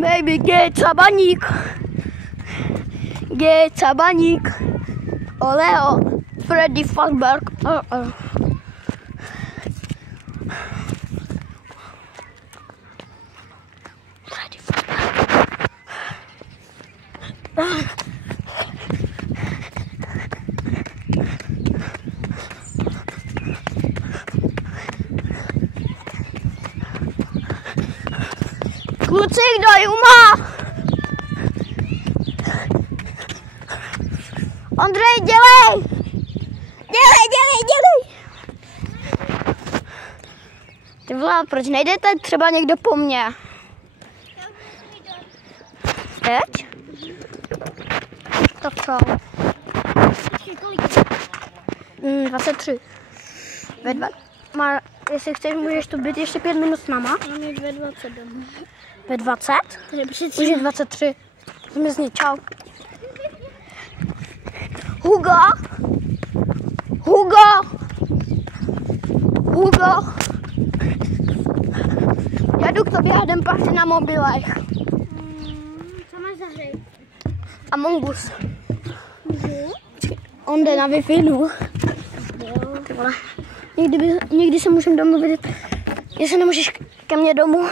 Baby, Geca baník. Geca baník. Oleo. Freddy Fazbear. Freddy Fazbear. Kluci, kdo ju má? Ondřej, dělej! Dělej! Ty vole, proč nejdete třeba někdo po mně? Teď? Tak co? 23. Jestli chceš, můžeš tu být ještě 5 minut s náma? Mám jít ve 20 domů. Ve 20? Už je 23. Zmizni, čau. Hugo! Já jdu k tobě a jdem pak na mobilech. Co máš za hry? Among Us. On jde na Wi-Fi. Někdy se můžeme domluvit, jestli nemůžeš ke mně domů.